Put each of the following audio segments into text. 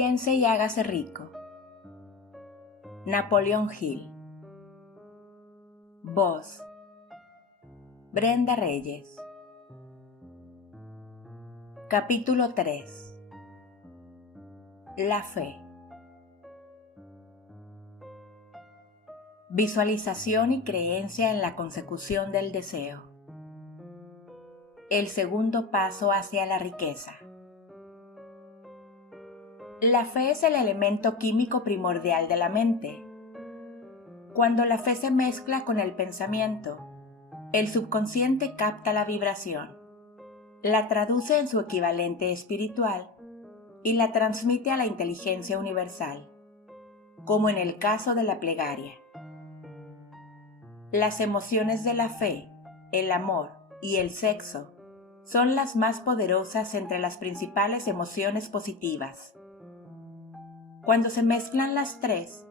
Piense y hágase rico. Napoleón Hill. Voz: Brenda Reyes. Capítulo 3. La fe. Visualización y creencia en la consecución del deseo. El segundo paso hacia la riqueza. La fe es el elemento químico primordial de la mente. Cuando la fe se mezcla con el pensamiento, el subconsciente capta la vibración, la traduce en su equivalente espiritual y la transmite a la inteligencia universal, como en el caso de la plegaria. Las emociones de la fe, el amor y el sexo son las más poderosas entre las principales emociones positivas. Cuando se mezclan las tres,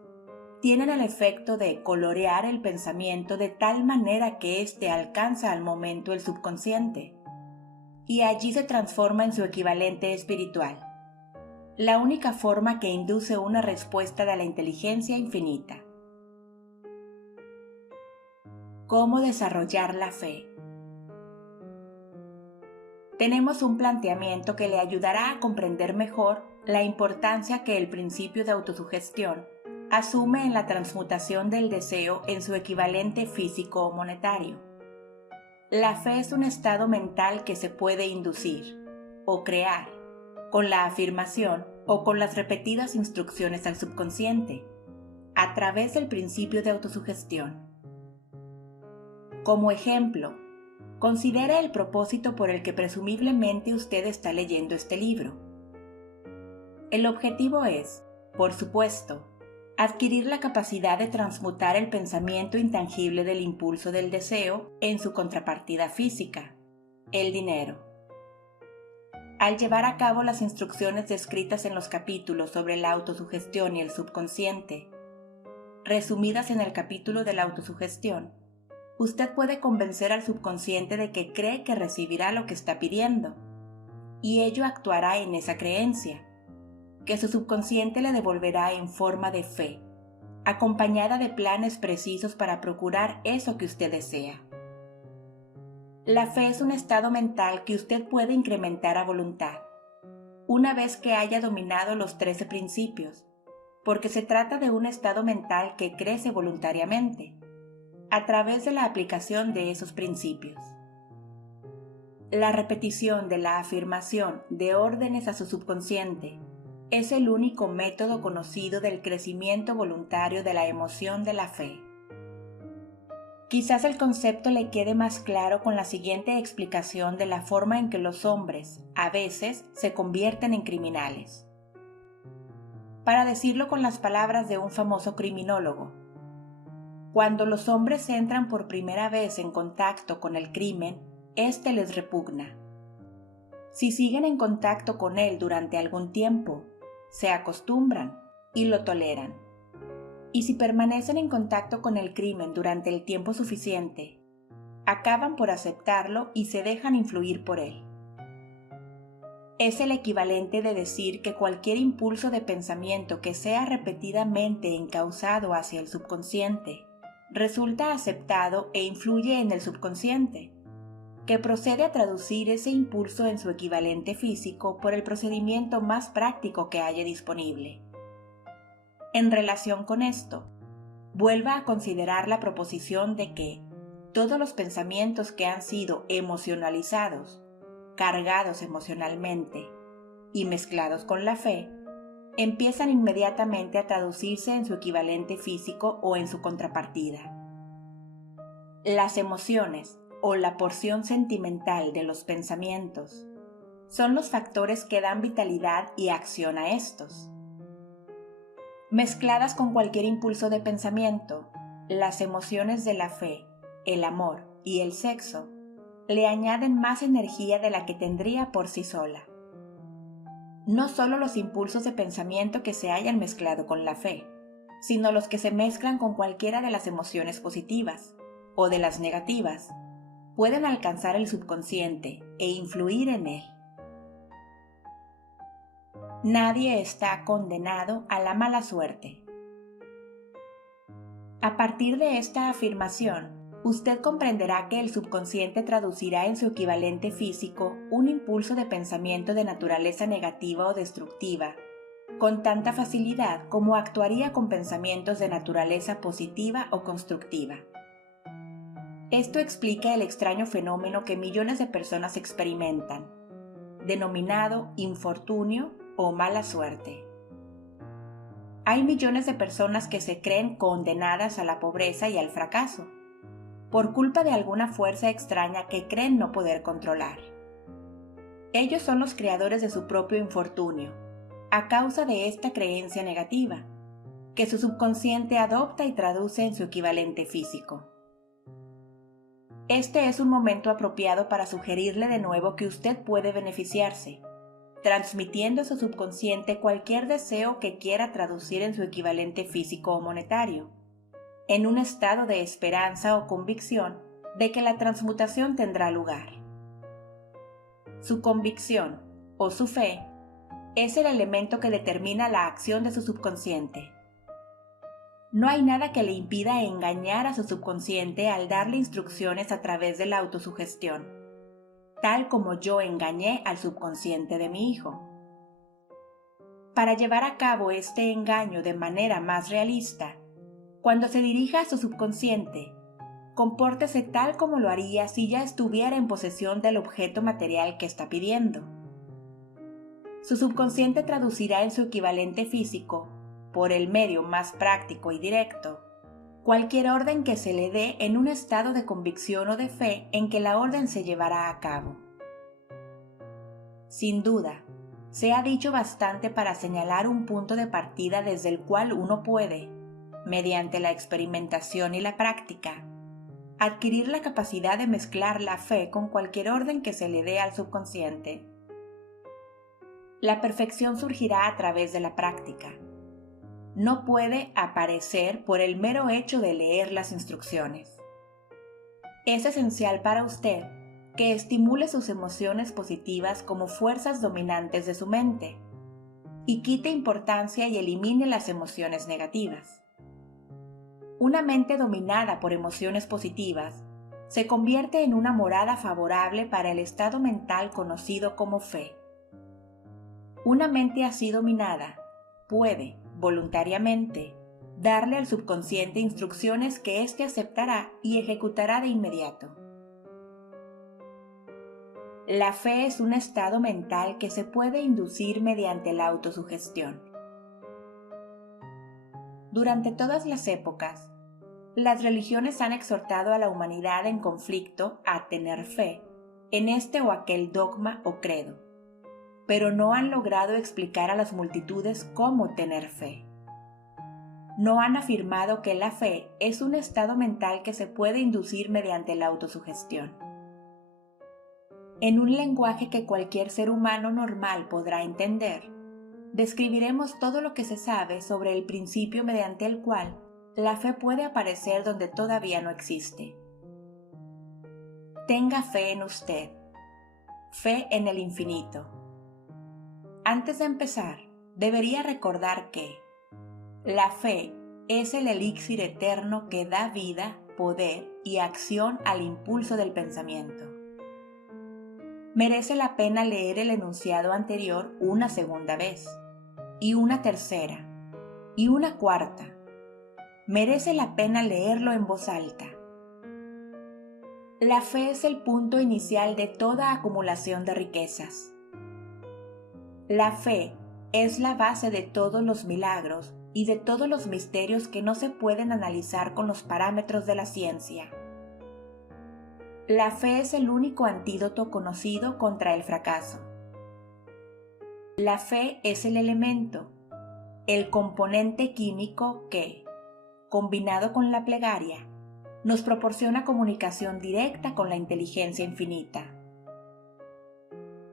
tienen el efecto de colorear el pensamiento de tal manera que éste alcanza al momento el subconsciente, y allí se transforma en su equivalente espiritual, la única forma que induce una respuesta de la inteligencia infinita. ¿Cómo desarrollar la fe? Tenemos un planteamiento que le ayudará a comprender mejor la importancia que el principio de autosugestión asume en la transmutación del deseo en su equivalente físico o monetario. La fe es un estado mental que se puede inducir o crear con la afirmación o con las repetidas instrucciones al subconsciente a través del principio de autosugestión. Como ejemplo, considere el propósito por el que presumiblemente usted está leyendo este libro. El objetivo es, por supuesto, adquirir la capacidad de transmutar el pensamiento intangible del impulso del deseo en su contrapartida física, el dinero. Al llevar a cabo las instrucciones descritas en los capítulos sobre la autosugestión y el subconsciente, resumidas en el capítulo de la autosugestión, usted puede convencer al subconsciente de que cree que recibirá lo que está pidiendo, y ello actuará en esa creencia, que su subconsciente le devolverá en forma de fe, acompañada de planes precisos para procurar eso que usted desea. La fe es un estado mental que usted puede incrementar a voluntad, una vez que haya dominado los 13 principios, porque se trata de un estado mental que crece voluntariamente, a través de la aplicación de esos principios. La repetición de la afirmación de órdenes a su subconsciente es el único método conocido del crecimiento voluntario de la emoción de la fe. Quizás el concepto le quede más claro con la siguiente explicación de la forma en que los hombres, a veces, se convierten en criminales. Para decirlo con las palabras de un famoso criminólogo, cuando los hombres entran por primera vez en contacto con el crimen, éste les repugna. Si siguen en contacto con él durante algún tiempo, se acostumbran y lo toleran. Y si permanecen en contacto con el crimen durante el tiempo suficiente, acaban por aceptarlo y se dejan influir por él. Es el equivalente de decir que cualquier impulso de pensamiento que sea repetidamente encauzado hacia el subconsciente resulta aceptado e influye en el subconsciente, que procede a traducir ese impulso en su equivalente físico por el procedimiento más práctico que haya disponible. En relación con esto, vuelva a considerar la proposición de que todos los pensamientos que han sido emocionalizados, cargados emocionalmente y mezclados con la fe, empiezan inmediatamente a traducirse en su equivalente físico o en su contrapartida. Las emociones, o la porción sentimental de los pensamientos, son los factores que dan vitalidad y acción a estos. Mezcladas con cualquier impulso de pensamiento, las emociones de la fe, el amor y el sexo le añaden más energía de la que tendría por sí sola. No solo los impulsos de pensamiento que se hayan mezclado con la fe, sino los que se mezclan con cualquiera de las emociones positivas o de las negativas, pueden alcanzar el subconsciente e influir en él. Nadie está condenado a la mala suerte. A partir de esta afirmación, usted comprenderá que el subconsciente traducirá en su equivalente físico un impulso de pensamiento de naturaleza negativa o destructiva, con tanta facilidad como actuaría con pensamientos de naturaleza positiva o constructiva. Esto explica el extraño fenómeno que millones de personas experimentan, denominado infortunio o mala suerte. Hay millones de personas que se creen condenadas a la pobreza y al fracaso, por culpa de alguna fuerza extraña que creen no poder controlar. Ellos son los creadores de su propio infortunio, a causa de esta creencia negativa, que su subconsciente adopta y traduce en su equivalente físico. Este es un momento apropiado para sugerirle de nuevo que usted puede beneficiarse, transmitiendo a su subconsciente cualquier deseo que quiera traducir en su equivalente físico o monetario, en un estado de esperanza o convicción de que la transmutación tendrá lugar. Su convicción, o su fe, es el elemento que determina la acción de su subconsciente. No hay nada que le impida engañar a su subconsciente al darle instrucciones a través de la autosugestión, tal como yo engañé al subconsciente de mi hijo. Para llevar a cabo este engaño de manera más realista, cuando se dirija a su subconsciente, compórtese tal como lo haría si ya estuviera en posesión del objeto material que está pidiendo. Su subconsciente traducirá en su equivalente físico, por el medio más práctico y directo, cualquier orden que se le dé en un estado de convicción o de fe en que la orden se llevará a cabo. Sin duda, se ha dicho bastante para señalar un punto de partida desde el cual uno puede, mediante la experimentación y la práctica, adquirir la capacidad de mezclar la fe con cualquier orden que se le dé al subconsciente. La perfección surgirá a través de la práctica. No puede aparecer por el mero hecho de leer las instrucciones. Es esencial para usted que estimule sus emociones positivas como fuerzas dominantes de su mente y quite importancia y elimine las emociones negativas. Una mente dominada por emociones positivas se convierte en una morada favorable para el estado mental conocido como fe. Una mente así dominada puede, voluntariamente, darle al subconsciente instrucciones que éste aceptará y ejecutará de inmediato. La fe es un estado mental que se puede inducir mediante la autosugestión. Durante todas las épocas, las religiones han exhortado a la humanidad en conflicto a tener fe en este o aquel dogma o credo, pero no han logrado explicar a las multitudes cómo tener fe. No han afirmado que la fe es un estado mental que se puede inducir mediante la autosugestión. En un lenguaje que cualquier ser humano normal podrá entender, describiremos todo lo que se sabe sobre el principio mediante el cual la fe puede aparecer donde todavía no existe. Tenga fe en usted, fe en el infinito. Antes de empezar, debería recordar que la fe es el elixir eterno que da vida, poder y acción al impulso del pensamiento. Merece la pena leer el enunciado anterior una segunda vez, y una tercera, y una cuarta. Merece la pena leerlo en voz alta. La fe es el punto inicial de toda acumulación de riquezas. La fe es la base de todos los milagros y de todos los misterios que no se pueden analizar con los parámetros de la ciencia. La fe es el único antídoto conocido contra el fracaso. La fe es el elemento, el componente químico que, combinado con la plegaria, nos proporciona comunicación directa con la inteligencia infinita.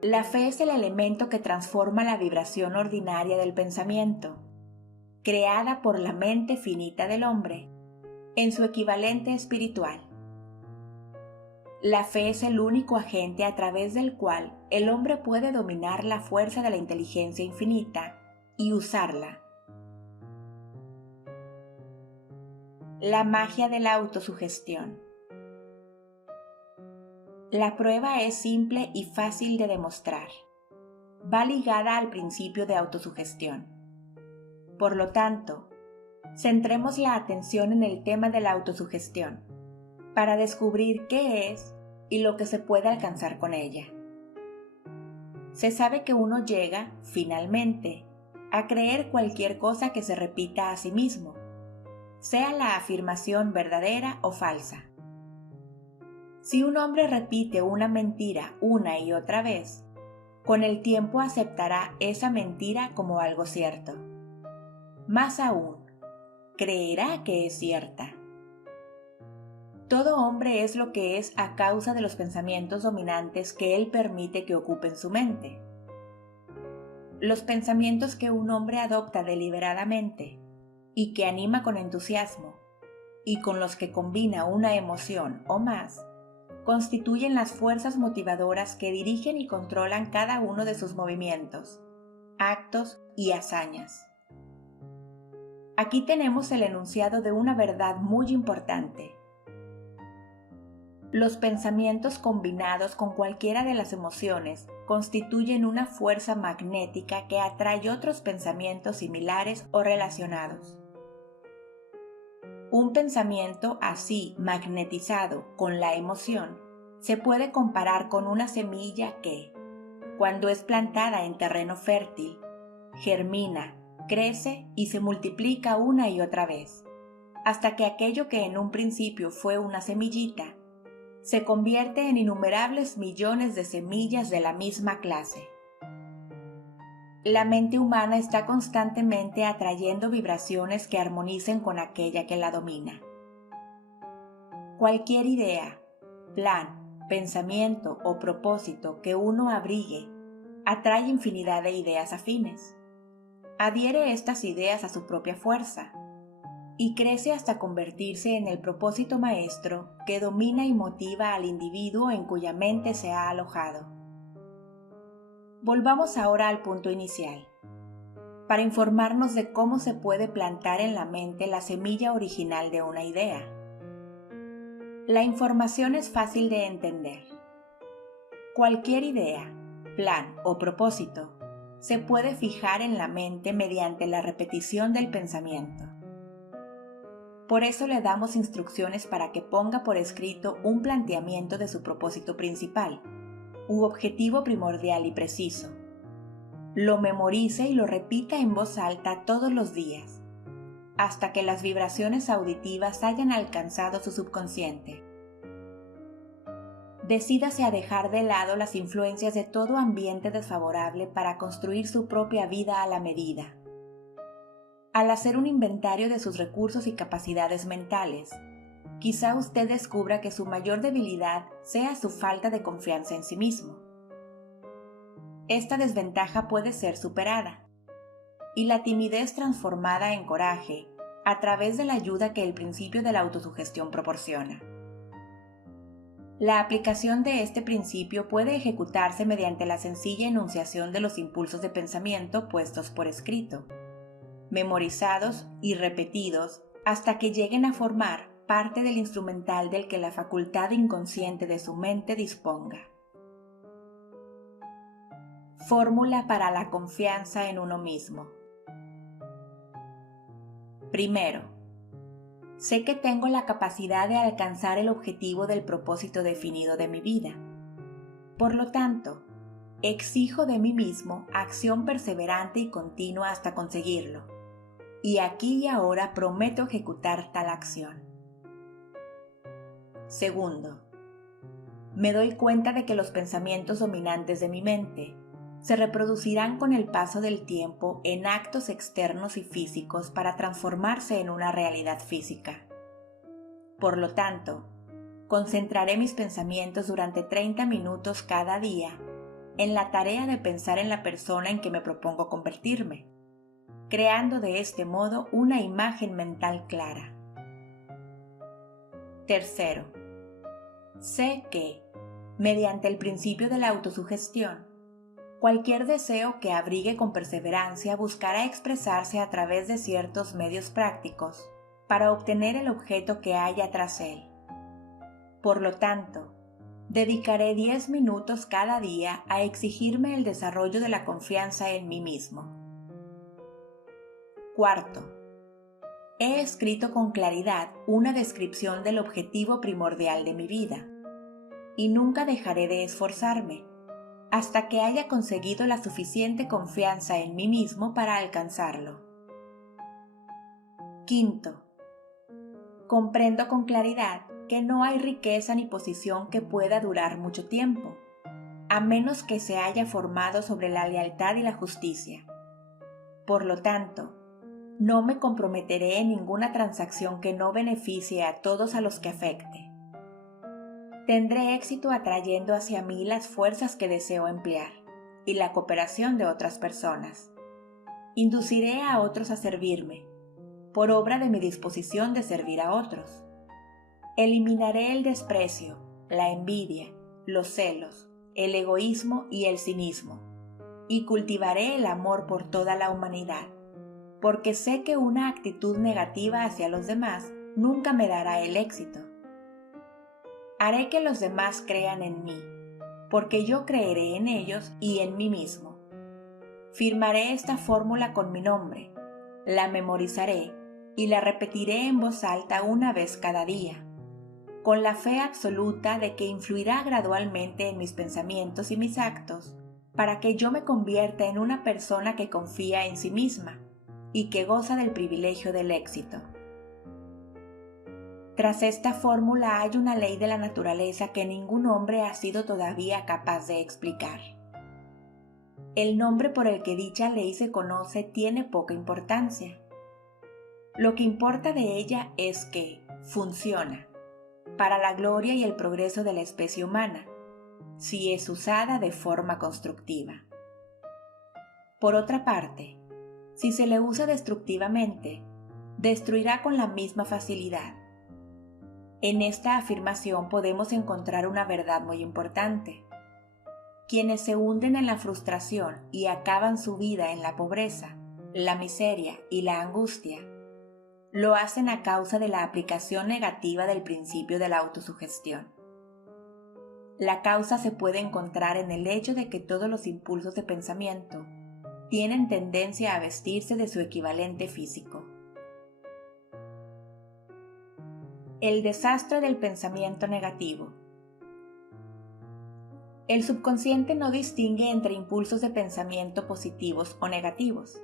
La fe es el elemento que transforma la vibración ordinaria del pensamiento, creada por la mente finita del hombre, en su equivalente espiritual. La fe es el único agente a través del cual el hombre puede dominar la fuerza de la inteligencia infinita y usarla. La magia de la autosugestión. La prueba es simple y fácil de demostrar. Va ligada al principio de autosugestión. Por lo tanto, centremos la atención en el tema de la autosugestión, para descubrir qué es y lo que se puede alcanzar con ella. Se sabe que uno llega, finalmente, a creer cualquier cosa que se repita a sí mismo, sea la afirmación verdadera o falsa. Si un hombre repite una mentira una y otra vez, con el tiempo aceptará esa mentira como algo cierto. Más aún, creerá que es cierta. Todo hombre es lo que es a causa de los pensamientos dominantes que él permite que ocupen su mente. Los pensamientos que un hombre adopta deliberadamente y que anima con entusiasmo, y con los que combina una emoción o más, constituyen las fuerzas motivadoras que dirigen y controlan cada uno de sus movimientos, actos y hazañas. Aquí tenemos el enunciado de una verdad muy importante. Los pensamientos combinados con cualquiera de las emociones constituyen una fuerza magnética que atrae otros pensamientos similares o relacionados. Un pensamiento así magnetizado con la emoción se puede comparar con una semilla que, cuando es plantada en terreno fértil, germina, crece y se multiplica una y otra vez, hasta que aquello que en un principio fue una semillita, se convierte en innumerables millones de semillas de la misma clase. La mente humana está constantemente atrayendo vibraciones que armonicen con aquella que la domina. Cualquier idea, plan, pensamiento o propósito que uno abrigue atrae infinidad de ideas afines. Adhiere estas ideas a su propia fuerza y crece hasta convertirse en el propósito maestro que domina y motiva al individuo en cuya mente se ha alojado. Volvamos ahora al punto inicial, para informarnos de cómo se puede plantar en la mente la semilla original de una idea. La información es fácil de entender. Cualquier idea, plan o propósito se puede fijar en la mente mediante la repetición del pensamiento. Por eso le damos instrucciones para que ponga por escrito un planteamiento de su propósito principal, u objetivo primordial y preciso. Lo memorice y lo repita en voz alta todos los días, hasta que las vibraciones auditivas hayan alcanzado su subconsciente. Decídase a dejar de lado las influencias de todo ambiente desfavorable para construir su propia vida a la medida. Al hacer un inventario de sus recursos y capacidades mentales, quizá usted descubra que su mayor debilidad sea su falta de confianza en sí mismo. Esta desventaja puede ser superada, y la timidez transformada en coraje a través de la ayuda que el principio de la autosugestión proporciona. La aplicación de este principio puede ejecutarse mediante la sencilla enunciación de los impulsos de pensamiento puestos por escrito, memorizados y repetidos hasta que lleguen a formar parte del instrumental del que la facultad inconsciente de su mente disponga. Fórmula para la confianza en uno mismo. Primero, sé que tengo la capacidad de alcanzar el objetivo del propósito definido de mi vida. Por lo tanto, exijo de mí mismo acción perseverante y continua hasta conseguirlo. Y aquí y ahora prometo ejecutar tal acción. Segundo, me doy cuenta de que los pensamientos dominantes de mi mente se reproducirán con el paso del tiempo en actos externos y físicos para transformarse en una realidad física. Por lo tanto, concentraré mis pensamientos durante 30 minutos cada día en la tarea de pensar en la persona en que me propongo convertirme, creando de este modo una imagen mental clara. Tercero, Sé que, mediante el principio de la autosugestión, cualquier deseo que abrigue con perseverancia buscará expresarse a través de ciertos medios prácticos para obtener el objeto que haya tras él. Por lo tanto, dedicaré 10 minutos cada día a exigirme el desarrollo de la confianza en mí mismo. Cuarto, he escrito con claridad una descripción del objetivo primordial de mi vida, y nunca dejaré de esforzarme hasta que haya conseguido la suficiente confianza en mí mismo para alcanzarlo. Quinto, comprendo con claridad que no hay riqueza ni posición que pueda durar mucho tiempo, a menos que se haya formado sobre la lealtad y la justicia. Por lo tanto, no me comprometeré en ninguna transacción que no beneficie a todos a los que afecte. Tendré éxito atrayendo hacia mí las fuerzas que deseo emplear y la cooperación de otras personas. Induciré a otros a servirme, por obra de mi disposición de servir a otros. Eliminaré el desprecio, la envidia, los celos, el egoísmo y el cinismo, y cultivaré el amor por toda la humanidad, porque sé que una actitud negativa hacia los demás nunca me dará el éxito. Haré que los demás crean en mí, porque yo creeré en ellos y en mí mismo. Firmaré esta fórmula con mi nombre, la memorizaré y la repetiré en voz alta una vez cada día, con la fe absoluta de que influirá gradualmente en mis pensamientos y mis actos, para que yo me convierta en una persona que confía en sí misma y que goza del privilegio del éxito. Tras esta fórmula hay una ley de la naturaleza que ningún hombre ha sido todavía capaz de explicar. El nombre por el que dicha ley se conoce tiene poca importancia. Lo que importa de ella es que funciona para la gloria y el progreso de la especie humana, si es usada de forma constructiva. Por otra parte, si se le usa destructivamente, destruirá con la misma facilidad. En esta afirmación podemos encontrar una verdad muy importante. Quienes se hunden en la frustración y acaban su vida en la pobreza, la miseria y la angustia, lo hacen a causa de la aplicación negativa del principio de la autosugestión. La causa se puede encontrar en el hecho de que todos los impulsos de pensamiento tienen tendencia a vestirse de su equivalente físico. El desastre del pensamiento negativo. El subconsciente no distingue entre impulsos de pensamiento positivos o negativos.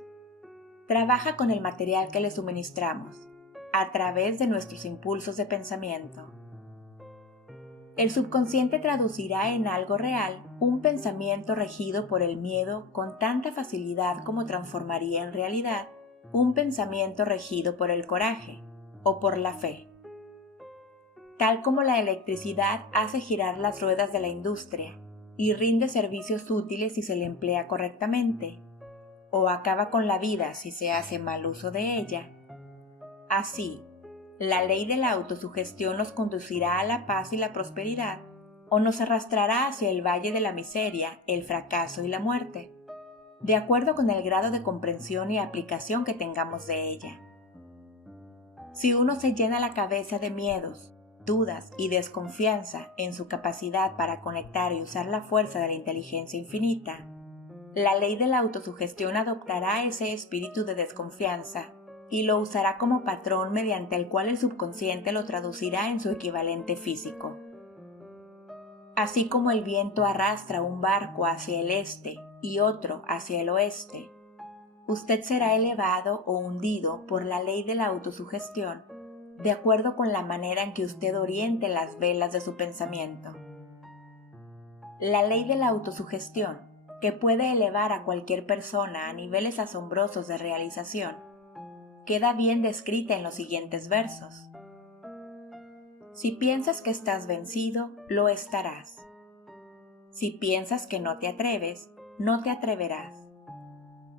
Trabaja con el material que le suministramos, a través de nuestros impulsos de pensamiento. El subconsciente traducirá en algo real un pensamiento regido por el miedo con tanta facilidad como transformaría en realidad un pensamiento regido por el coraje o por la fe. Tal como la electricidad hace girar las ruedas de la industria y rinde servicios útiles si se le emplea correctamente, o acaba con la vida si se hace mal uso de ella, así, la ley de la autosugestión nos conducirá a la paz y la prosperidad, o nos arrastrará hacia el valle de la miseria, el fracaso y la muerte, de acuerdo con el grado de comprensión y aplicación que tengamos de ella. Si uno se llena la cabeza de miedos, dudas y desconfianza en su capacidad para conectar y usar la fuerza de la inteligencia infinita, la ley de la autosugestión adoptará ese espíritu de desconfianza y lo usará como patrón mediante el cual el subconsciente lo traducirá en su equivalente físico. Así como el viento arrastra un barco hacia el este y otro hacia el oeste, usted será elevado o hundido por la ley de la autosugestión, de acuerdo con la manera en que usted oriente las velas de su pensamiento. La ley de la autosugestión, que puede elevar a cualquier persona a niveles asombrosos de realización, queda bien descrita en los siguientes versos. Si piensas que estás vencido, lo estarás. Si piensas que no te atreves, no te atreverás.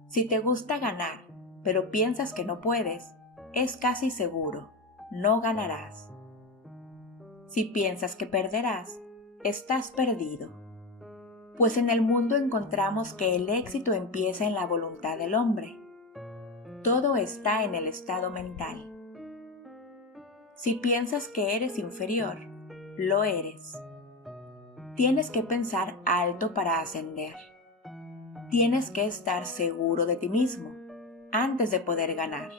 Si te gusta ganar, pero piensas que no puedes, es casi seguro, no ganarás. Si piensas que perderás, estás perdido. Pues en el mundo encontramos que el éxito empieza en la voluntad del hombre. Todo está en el estado mental. Si piensas que eres inferior, lo eres. Tienes que pensar alto para ascender. Tienes que estar seguro de ti mismo antes de poder ganar.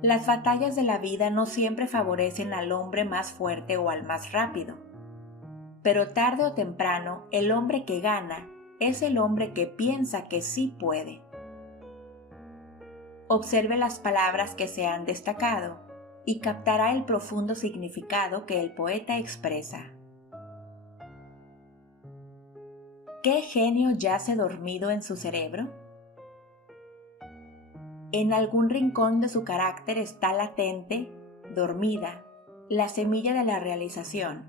Las batallas de la vida no siempre favorecen al hombre más fuerte o al más rápido. Pero tarde o temprano, el hombre que gana es el hombre que piensa que sí puede. Observe las palabras que se han destacado y captará el profundo significado que el poeta expresa. ¿Qué genio yace dormido en su cerebro? En algún rincón de su carácter está latente, dormida, la semilla de la realización,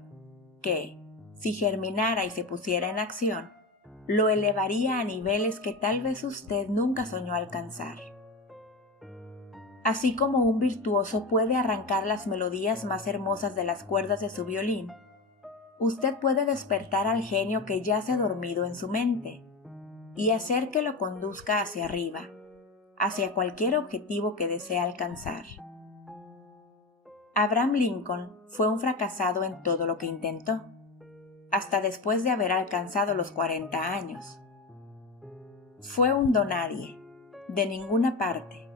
que, si germinara y se pusiera en acción, lo elevaría a niveles que tal vez usted nunca soñó alcanzar. Así como un virtuoso puede arrancar las melodías más hermosas de las cuerdas de su violín, usted puede despertar al genio que yace dormido en su mente y hacer que lo conduzca hacia arriba, hacia cualquier objetivo que desea alcanzar. Abraham Lincoln fue un fracasado en todo lo que intentó, hasta después de haber alcanzado los 40 años. Fue un donadie, de ninguna parte,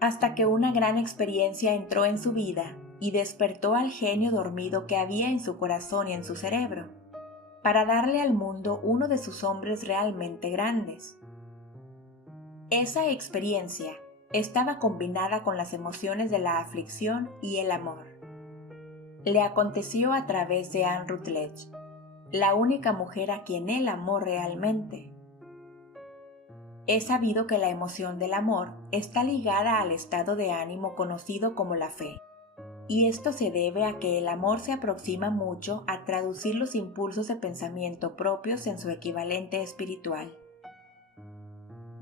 hasta que una gran experiencia entró en su vida y despertó al genio dormido que había en su corazón y en su cerebro, para darle al mundo uno de sus hombres realmente grandes. Esa experiencia estaba combinada con las emociones de la aflicción y el amor. Le aconteció a través de Anne Rutledge, la única mujer a quien él amó realmente. Es sabido que la emoción del amor está ligada al estado de ánimo conocido como la fe, y esto se debe a que el amor se aproxima mucho a traducir los impulsos de pensamiento propios en su equivalente espiritual.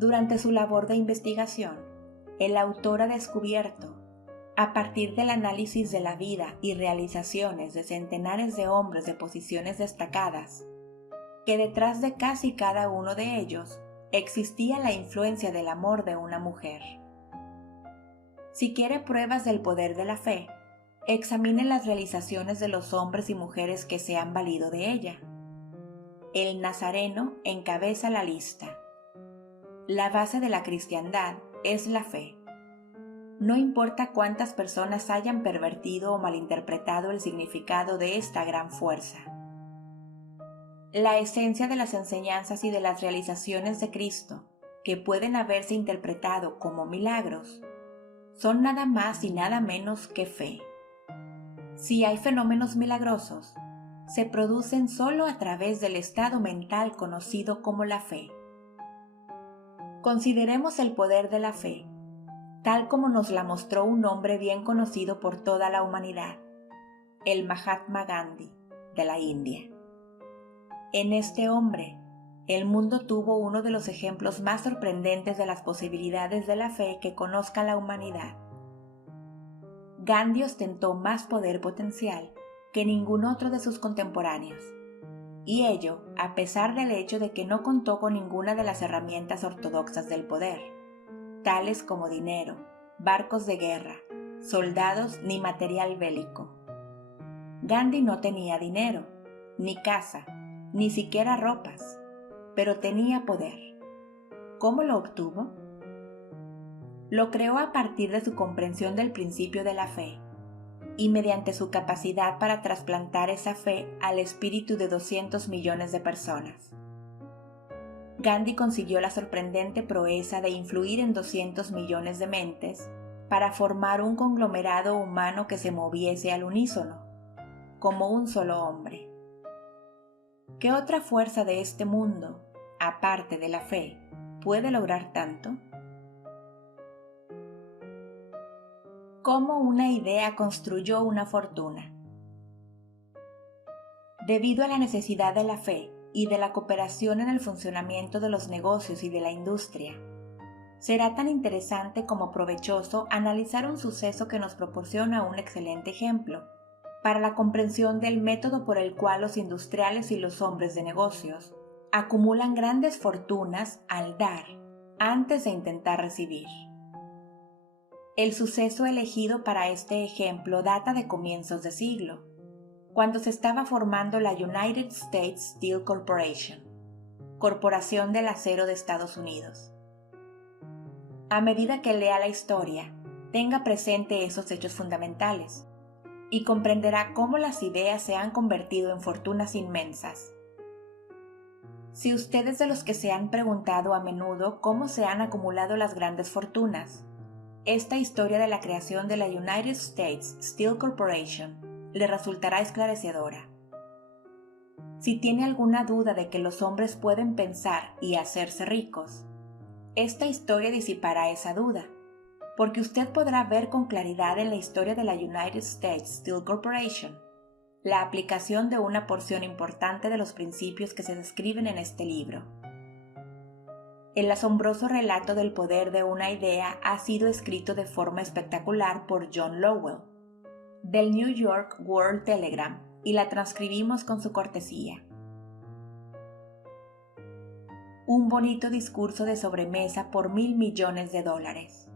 Durante su labor de investigación, el autor ha descubierto, a partir del análisis de la vida y realizaciones de centenares de hombres de posiciones destacadas, que detrás de casi cada uno de ellos existía la influencia del amor de una mujer. Si quiere pruebas del poder de la fe, examine las realizaciones de los hombres y mujeres que se han valido de ella. El Nazareno encabeza la lista. La base de la cristiandad es la fe. No importa cuántas personas hayan pervertido o malinterpretado el significado de esta gran fuerza. La esencia de las enseñanzas y de las realizaciones de Cristo, que pueden haberse interpretado como milagros, son nada más y nada menos que fe. Si hay fenómenos milagrosos, se producen solo a través del estado mental conocido como la fe. Consideremos el poder de la fe, tal como nos la mostró un hombre bien conocido por toda la humanidad, el Mahatma Gandhi, de la India. En este hombre, el mundo tuvo uno de los ejemplos más sorprendentes de las posibilidades de la fe que conozca la humanidad. Gandhi ostentó más poder potencial que ningún otro de sus contemporáneos, y ello a pesar del hecho de que no contó con ninguna de las herramientas ortodoxas del poder, tales como dinero, barcos de guerra, soldados ni material bélico. Gandhi no tenía dinero, ni casa, ni siquiera ropas, pero tenía poder. ¿Cómo lo obtuvo? Lo creó a partir de su comprensión del principio de la fe y mediante su capacidad para trasplantar esa fe al espíritu de 200 millones de personas. Gandhi consiguió la sorprendente proeza de influir en 200 millones de mentes para formar un conglomerado humano que se moviese al unísono, como un solo hombre. ¿Qué otra fuerza de este mundo, aparte de la fe, puede lograr tanto? ¿Cómo una idea construyó una fortuna? Debido a la necesidad de la fe y de la cooperación en el funcionamiento de los negocios y de la industria, será tan interesante como provechoso analizar un suceso que nos proporciona un excelente ejemplo, para la comprensión del método por el cual los industriales y los hombres de negocios acumulan grandes fortunas al dar antes de intentar recibir. El suceso elegido para este ejemplo data de comienzos de siglo, cuando se estaba formando la United States Steel Corporation, Corporación del Acero de Estados Unidos. A medida que lea la historia, tenga presente esos hechos fundamentales y comprenderá cómo las ideas se han convertido en fortunas inmensas. Si usted es de los que se han preguntado a menudo cómo se han acumulado las grandes fortunas, esta historia de la creación de la United States Steel Corporation le resultará esclarecedora. Si tiene alguna duda de que los hombres pueden pensar y hacerse ricos, esta historia disipará esa duda, porque usted podrá ver con claridad en la historia de la United States Steel Corporation la aplicación de una porción importante de los principios que se describen en este libro. El asombroso relato del poder de una idea ha sido escrito de forma espectacular por John Lowell, del New York World Telegram, y la transcribimos con su cortesía. Un bonito discurso de sobremesa por $1,000 millones.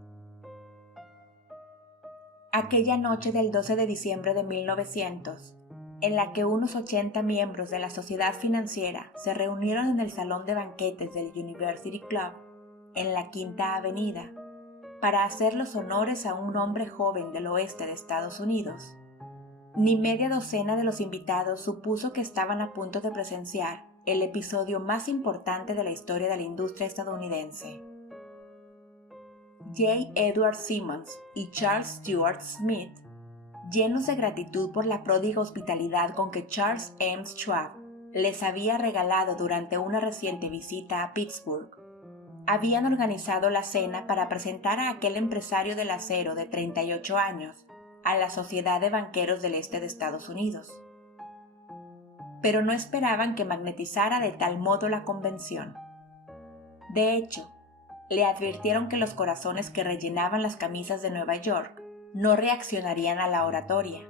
Aquella noche del 12 de diciembre de 1900, en la que unos 80 miembros de la sociedad financiera se reunieron en el salón de banquetes del University Club, en la Quinta Avenida, para hacer los honores a un hombre joven del oeste de Estados Unidos, ni media docena de los invitados supuso que estaban a punto de presenciar el episodio más importante de la historia de la industria estadounidense. J. Edward Simmons y Charles Stuart Smith, llenos de gratitud por la pródiga hospitalidad con que Charles M. Schwab les había regalado durante una reciente visita a Pittsburgh, habían organizado la cena para presentar a aquel empresario del acero de 38 años a la Sociedad de Banqueros del Este de Estados Unidos. Pero no esperaban que magnetizara de tal modo la convención. De hecho, le advirtieron que los corazones que rellenaban las camisas de Nueva York no reaccionarían a la oratoria,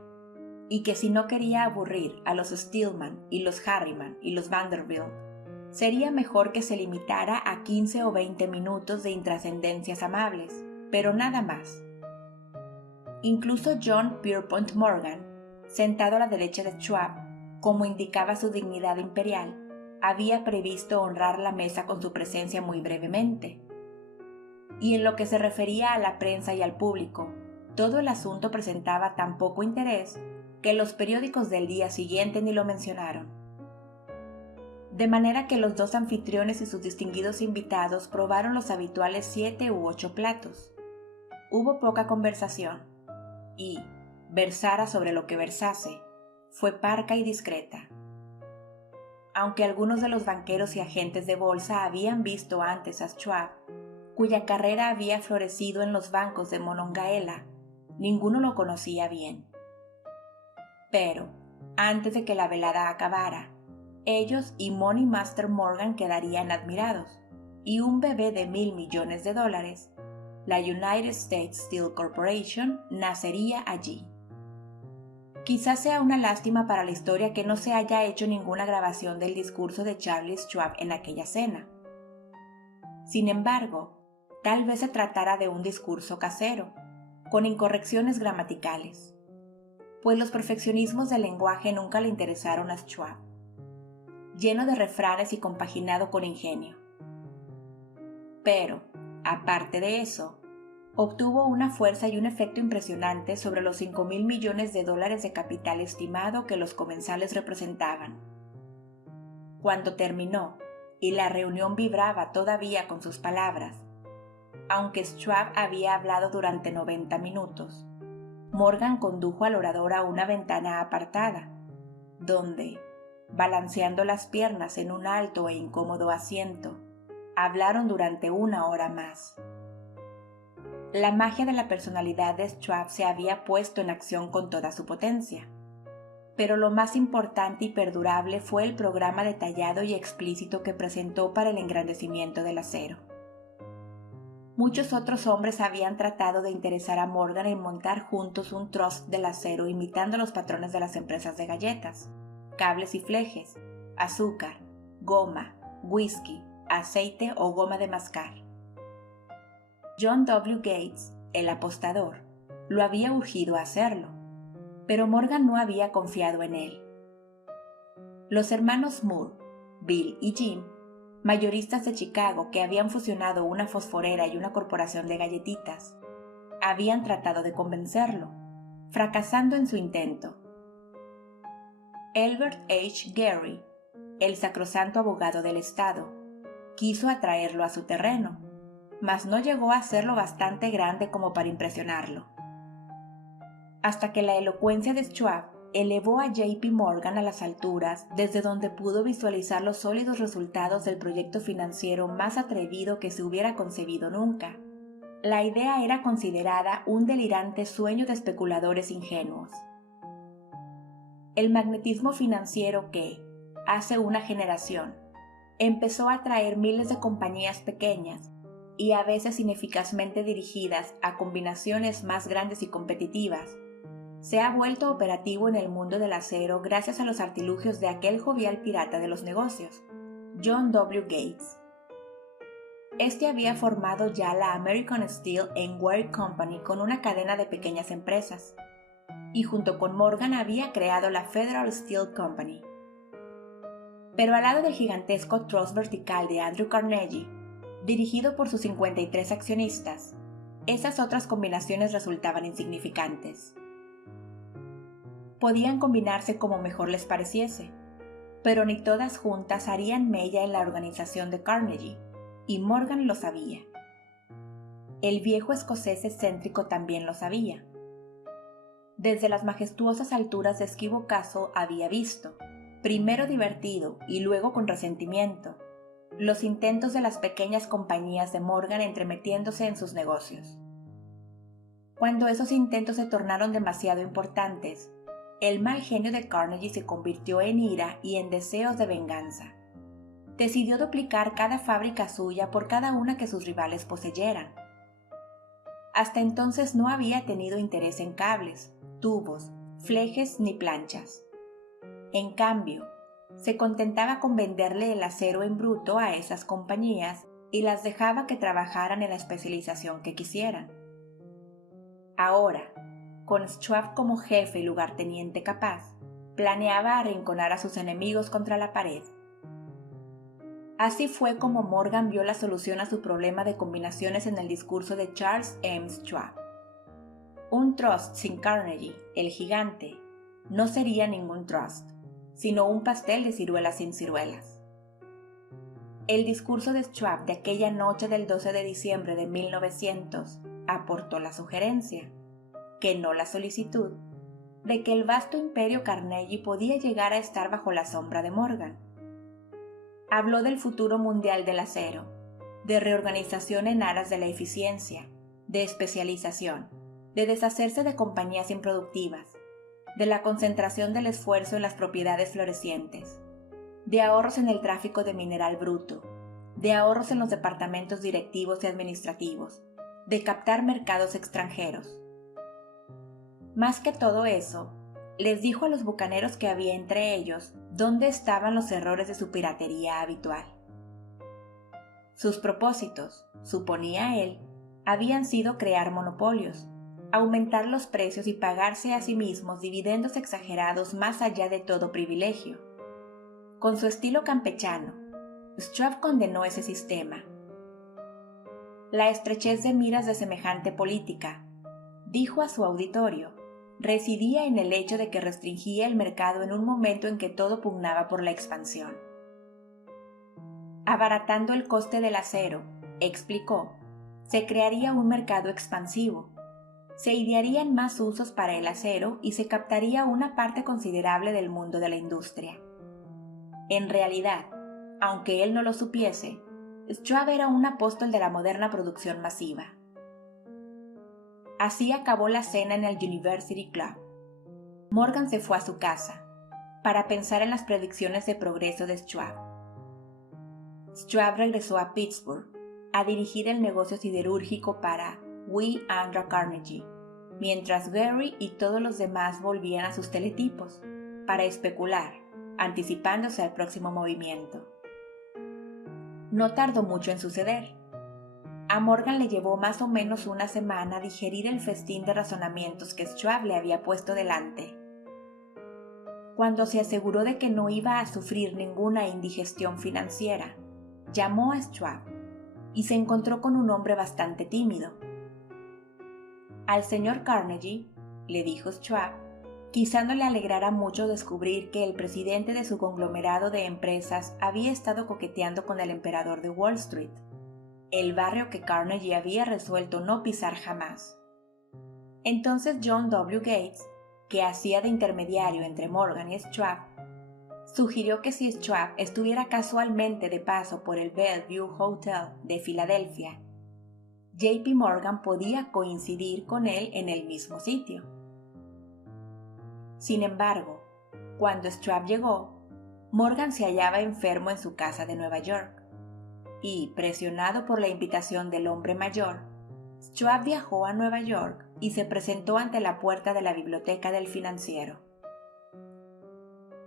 y que si no quería aburrir a los Stillman y los Harriman y los Vanderbilt, sería mejor que se limitara a 15 o 20 minutos de intrascendencias amables, pero nada más. Incluso John Pierpont Morgan, sentado a la derecha de Schwab, como indicaba su dignidad imperial, había previsto honrar la mesa con su presencia muy brevemente. Y en lo que se refería a la prensa y al público, todo el asunto presentaba tan poco interés que los periódicos del día siguiente ni lo mencionaron. De manera que los dos anfitriones y sus distinguidos invitados probaron los habituales 7 u 8 platos. Hubo poca conversación y, versara sobre lo que versase, fue parca y discreta. Aunque algunos de los banqueros y agentes de bolsa habían visto antes a Schwab, cuya carrera había florecido en los bancos de Monongahela, ninguno lo conocía bien. Pero, antes de que la velada acabara, ellos y Money Master Morgan quedarían admirados, y un bebé de $1,000 millones, la United States Steel Corporation, nacería allí. Quizás sea una lástima para la historia que no se haya hecho ninguna grabación del discurso de Charles Schwab en aquella cena. Sin embargo, tal vez se tratara de un discurso casero, con incorrecciones gramaticales, pues los perfeccionismos del lenguaje nunca le interesaron a Schwab, lleno de refranes y compaginado con ingenio. Pero, aparte de eso, obtuvo una fuerza y un efecto impresionante sobre los $5,000 millones de capital estimado que los comensales representaban. Cuando terminó, y la reunión vibraba todavía con sus palabras, aunque Schwab había hablado durante 90 minutos, Morgan condujo al orador a una ventana apartada, donde, balanceando las piernas en un alto e incómodo asiento, hablaron durante 1 hora más. La magia de la personalidad de Schwab se había puesto en acción con toda su potencia, pero lo más importante y perdurable fue el programa detallado y explícito que presentó para el engrandecimiento del acero. Muchos otros hombres habían tratado de interesar a Morgan en montar juntos un trust del acero imitando los patrones de las empresas de galletas, cables y flejes, azúcar, goma, whisky, aceite o goma de mascar. John W. Gates, el apostador, lo había urgido a hacerlo, pero Morgan no había confiado en él. Los hermanos Moore, Bill y Jim, mayoristas de Chicago que habían fusionado una fosforera y una corporación de galletitas, habían tratado de convencerlo, fracasando en su intento. Elbert H. Gary, el sacrosanto abogado del Estado, quiso atraerlo a su terreno, mas no llegó a ser lo bastante grande como para impresionarlo. Hasta que la elocuencia de Schwab elevó a J.P. Morgan a las alturas desde donde pudo visualizar los sólidos resultados del proyecto financiero más atrevido que se hubiera concebido nunca. La idea era considerada un delirante sueño de especuladores ingenuos. El magnetismo financiero que, hace una generación, empezó a atraer miles de compañías pequeñas y a veces ineficazmente dirigidas a combinaciones más grandes y competitivas, se ha vuelto operativo en el mundo del acero gracias a los artilugios de aquel jovial pirata de los negocios, John W. Gates. Este había formado ya la American Steel and Wire Company con una cadena de pequeñas empresas, y junto con Morgan había creado la Federal Steel Company. Pero al lado del gigantesco trust vertical de Andrew Carnegie, dirigido por sus 53 accionistas, esas otras combinaciones resultaban insignificantes. Podían combinarse como mejor les pareciese, pero ni todas juntas harían mella en la organización de Carnegie, y Morgan lo sabía. El viejo escocés excéntrico también lo sabía. Desde las majestuosas alturas de Esquivo Castle había visto, primero divertido y luego con resentimiento, los intentos de las pequeñas compañías de Morgan entremetiéndose en sus negocios. Cuando esos intentos se tornaron demasiado importantes, el mal genio de Carnegie se convirtió en ira y en deseos de venganza. Decidió duplicar cada fábrica suya por cada una que sus rivales poseyeran. Hasta entonces no había tenido interés en cables, tubos, flejes ni planchas. En cambio, se contentaba con venderle el acero en bruto a esas compañías y las dejaba que trabajaran en la especialización que quisieran. Ahora, con Schwab como jefe y lugarteniente capaz, planeaba arrinconar a sus enemigos contra la pared. Así fue como Morgan vio la solución a su problema de combinaciones en el discurso de Charles M. Schwab. Un trust sin Carnegie, el gigante, no sería ningún trust, sino un pastel de ciruelas sin ciruelas. El discurso de Schwab de aquella noche del 12 de diciembre de 1900 aportó la sugerencia, que no la solicitud, de que el vasto imperio Carnegie podía llegar a estar bajo la sombra de Morgan. Habló del futuro mundial del acero, de reorganización en aras de la eficiencia, de especialización, de deshacerse de compañías improductivas, de la concentración del esfuerzo en las propiedades florecientes, de ahorros en el tráfico de mineral bruto, de ahorros en los departamentos directivos y administrativos, de captar mercados extranjeros. Más que todo eso, les dijo a los bucaneros que había entre ellos dónde estaban los errores de su piratería habitual. Sus propósitos, suponía él, habían sido crear monopolios, aumentar los precios y pagarse a sí mismos dividendos exagerados más allá de todo privilegio. Con su estilo campechano, Schwab condenó ese sistema. La estrechez de miras de semejante política, dijo a su auditorio, residía en el hecho de que restringía el mercado en un momento en que todo pugnaba por la expansión. Abaratando el coste del acero, explicó, se crearía un mercado expansivo, se idearían más usos para el acero y se captaría una parte considerable del mundo de la industria. En realidad, aunque él no lo supiese, Schwab era un apóstol de la moderna producción masiva. Así acabó la cena en el University Club. Morgan se fue a su casa, para pensar en las predicciones de progreso de Schwab. Schwab regresó a Pittsburgh, a dirigir el negocio siderúrgico para W. Andrew Carnegie, mientras Gary y todos los demás volvían a sus teletipos para especular, anticipándose al próximo movimiento. No tardó mucho en suceder. A Morgan le llevó más o menos una semana digerir el festín de razonamientos que Schwab le había puesto delante. Cuando se aseguró de que no iba a sufrir ninguna indigestión financiera, llamó a Schwab y se encontró con un hombre bastante tímido. Al señor Carnegie, le dijo Schwab, quizá no le alegrara mucho descubrir que el presidente de su conglomerado de empresas había estado coqueteando con el emperador de Wall Street, el barrio que Carnegie había resuelto no pisar jamás. Entonces John W. Gates, que hacía de intermediario entre Morgan y Schwab, sugirió que si Schwab estuviera casualmente de paso por el Bellevue Hotel de Filadelfia, JP Morgan podía coincidir con él en el mismo sitio. Sin embargo, cuando Schwab llegó, Morgan se hallaba enfermo en su casa de Nueva York, y, presionado por la invitación del hombre mayor, Schwab viajó a Nueva York y se presentó ante la puerta de la biblioteca del financiero.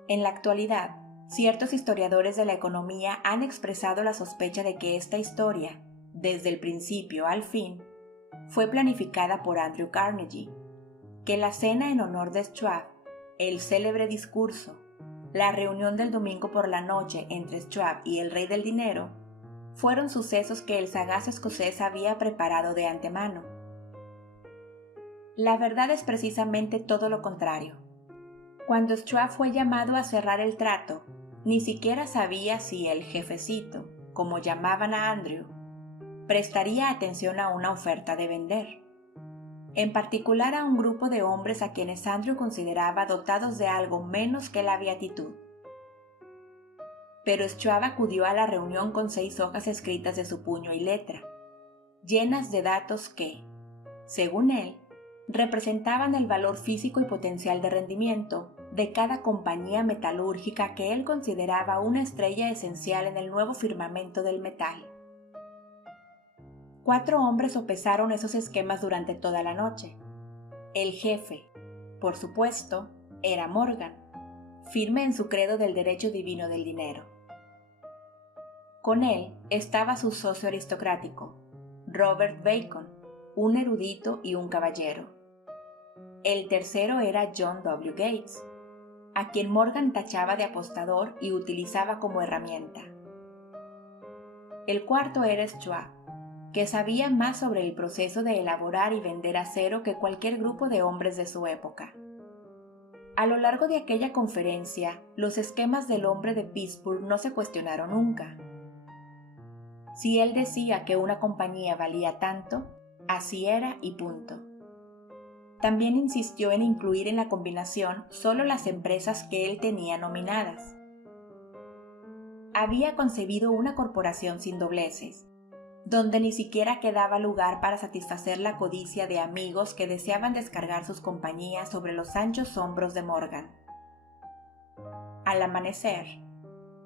En la actualidad, ciertos historiadores de la economía han expresado la sospecha de que esta historia, desde el principio al fin, fue planificada por Andrew Carnegie, que la cena en honor de Schwab, el célebre discurso, la reunión del domingo por la noche entre Schwab y el rey del dinero, fueron sucesos que el sagaz escocés había preparado de antemano. La verdad es precisamente todo lo contrario. Cuando Schwab fue llamado a cerrar el trato, ni siquiera sabía si el jefecito, como llamaban a Andrew, prestaría atención a una oferta de vender. En particular a un grupo de hombres a quienes Andrew consideraba dotados de algo menos que la beatitud. Pero Schwab acudió a la reunión con 6 hojas escritas de su puño y letra, llenas de datos que, según él, representaban el valor físico y potencial de rendimiento de cada compañía metalúrgica que él consideraba una estrella esencial en el nuevo firmamento del metal. 4 hombres sopesaron esos esquemas durante toda la noche. El jefe, por supuesto, era Morgan, firme en su credo del derecho divino del dinero. Con él estaba su socio aristocrático, Robert Bacon, un erudito y un caballero. El tercero era John W. Gates, a quien Morgan tachaba de apostador y utilizaba como herramienta. El cuarto era Schwab, que sabía más sobre el proceso de elaborar y vender acero que cualquier grupo de hombres de su época. A lo largo de aquella conferencia, los esquemas del hombre de Pittsburgh no se cuestionaron nunca. Si él decía que una compañía valía tanto, así era y punto. También insistió en incluir en la combinación solo las empresas que él tenía nominadas. Había concebido una corporación sin dobleces, donde ni siquiera quedaba lugar para satisfacer la codicia de amigos que deseaban descargar sus compañías sobre los anchos hombros de Morgan. Al amanecer,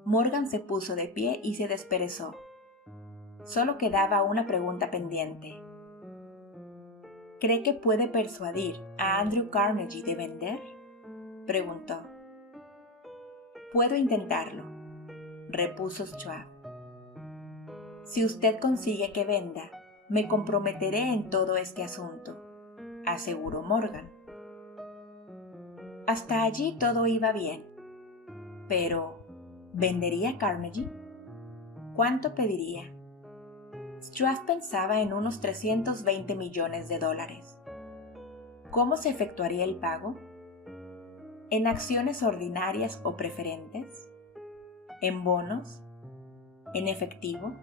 Morgan se puso de pie y se desperezó. Solo quedaba una pregunta pendiente. ¿Cree que puede persuadir a Andrew Carnegie de vender?, preguntó. Puedo intentarlo, repuso Schwab. Si usted consigue que venda, me comprometeré en todo este asunto, aseguró Morgan. Hasta allí todo iba bien. Pero, ¿vendería Carnegie? ¿Cuánto pediría? Schwab pensaba en unos $320 millones. ¿Cómo se efectuaría el pago? ¿En acciones ordinarias o preferentes? ¿En bonos? ¿En efectivo?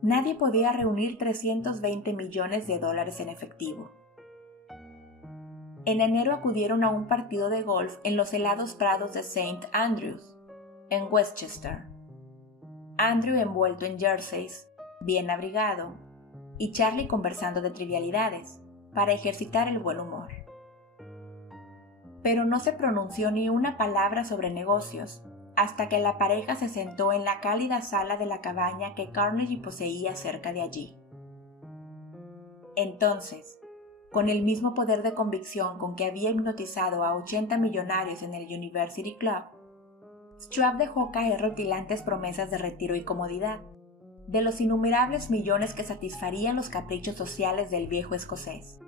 Nadie podía reunir $320 millones en efectivo. En enero acudieron a un partido de golf en los helados prados de St. Andrews, en Westchester. Andrew envuelto en jerseys, bien abrigado, y Charlie conversando de trivialidades, para ejercitar el buen humor. Pero no se pronunció ni una palabra sobre negocios, hasta que la pareja se sentó en la cálida sala de la cabaña que Carnegie poseía cerca de allí. Entonces, con el mismo poder de convicción con que había hipnotizado a 80 millonarios en el University Club, Schwab dejó caer rutilantes promesas de retiro y comodidad, de los innumerables millones que satisfarían los caprichos sociales del viejo escocés.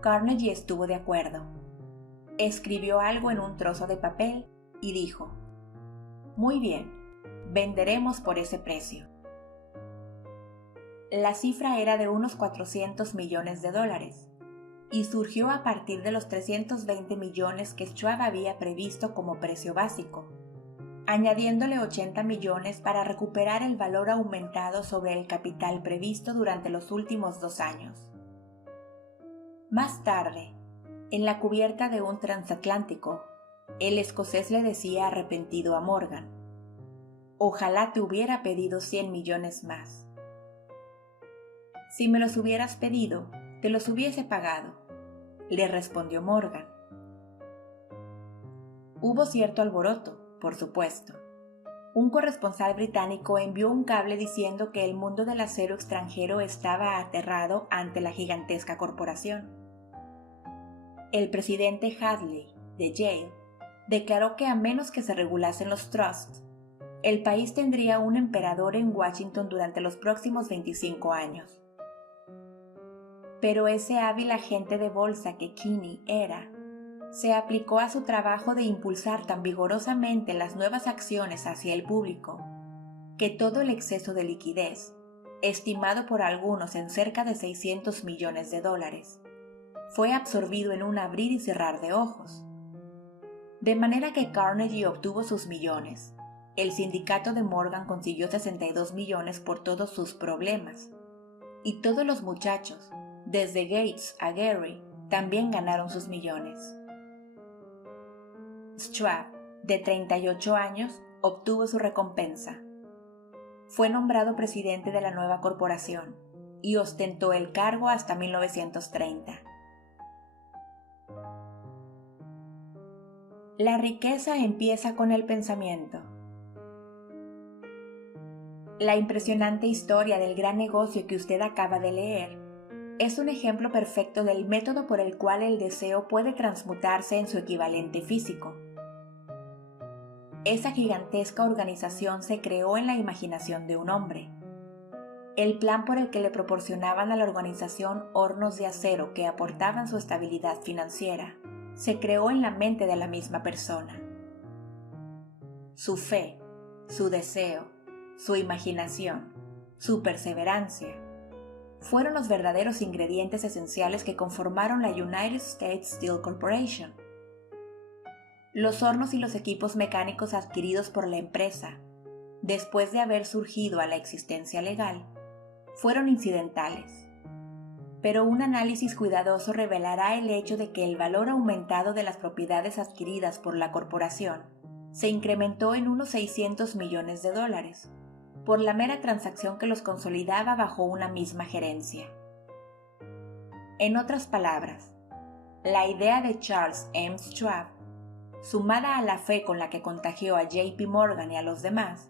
Carnegie estuvo de acuerdo. Escribió algo en un trozo de papel y dijo: «Muy bien, venderemos por ese precio». La cifra era de unos 400 millones de dólares y surgió a partir de los 320 millones que Schwab había previsto como precio básico, añadiéndole 80 millones para recuperar el valor aumentado sobre el capital previsto durante los últimos 2 años. Más tarde, en la cubierta de un transatlántico, el escocés le decía arrepentido a Morgan: «Ojalá te hubiera pedido 100 millones más». «Si me los hubieras pedido, te los hubiese pagado», le respondió Morgan. Hubo cierto alboroto, por supuesto. Un corresponsal británico envió un cable diciendo que el mundo del acero extranjero estaba aterrado ante la gigantesca corporación. El presidente Hadley, de Yale, declaró que a menos que se regulasen los trusts, el país tendría un emperador en Washington durante los próximos 25 años. Pero ese hábil agente de bolsa que Kinney era, se aplicó a su trabajo de impulsar tan vigorosamente las nuevas acciones hacia el público, que todo el exceso de liquidez, estimado por algunos en cerca de 600 millones de dólares, fue absorbido en un abrir y cerrar de ojos. De manera que Carnegie obtuvo sus millones, el sindicato de Morgan consiguió 62 millones por todos sus problemas, y todos los muchachos, desde Gates a Gary, también ganaron sus millones. Schwab, de 38 años, obtuvo su recompensa. Fue nombrado presidente de la nueva corporación y ostentó el cargo hasta 1930. La riqueza empieza con el pensamiento. La impresionante historia del gran negocio que usted acaba de leer es un ejemplo perfecto del método por el cual el deseo puede transmutarse en su equivalente físico. Esa gigantesca organización se creó en la imaginación de un hombre. El plan por el que le proporcionaban a la organización hornos de acero que aportaban su estabilidad financiera se creó en la mente de la misma persona. Su fe, su deseo, su imaginación, su perseverancia fueron los verdaderos ingredientes esenciales que conformaron la United States Steel Corporation. Los hornos y los equipos mecánicos adquiridos por la empresa, después de haber surgido a la existencia legal, fueron incidentales. Pero un análisis cuidadoso revelará el hecho de que el valor aumentado de las propiedades adquiridas por la corporación se incrementó en unos 600 millones de dólares, por la mera transacción que los consolidaba bajo una misma gerencia. En otras palabras, la idea de Charles M. Schwab, sumada a la fe con la que contagió a J.P. Morgan y a los demás,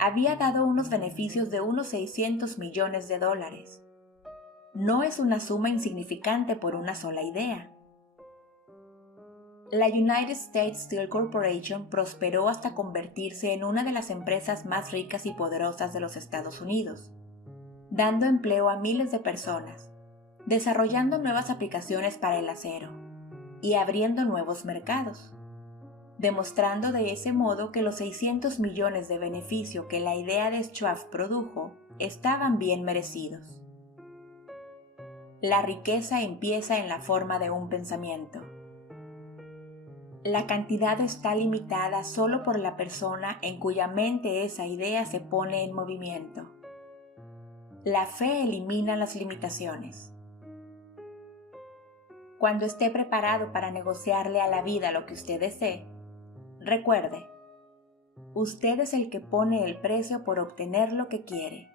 había dado unos beneficios de unos 600 millones de dólares. No es una suma insignificante por una sola idea. La United States Steel Corporation prosperó hasta convertirse en una de las empresas más ricas y poderosas de los Estados Unidos, dando empleo a miles de personas, desarrollando nuevas aplicaciones para el acero y abriendo nuevos mercados, demostrando de ese modo que los 600 millones de beneficio que la idea de Schwab produjo estaban bien merecidos. La riqueza empieza en la forma de un pensamiento. La cantidad está limitada solo por la persona en cuya mente esa idea se pone en movimiento. La fe elimina las limitaciones. Cuando esté preparado para negociarle a la vida lo que usted desee, recuerde, usted es el que pone el precio por obtener lo que quiere.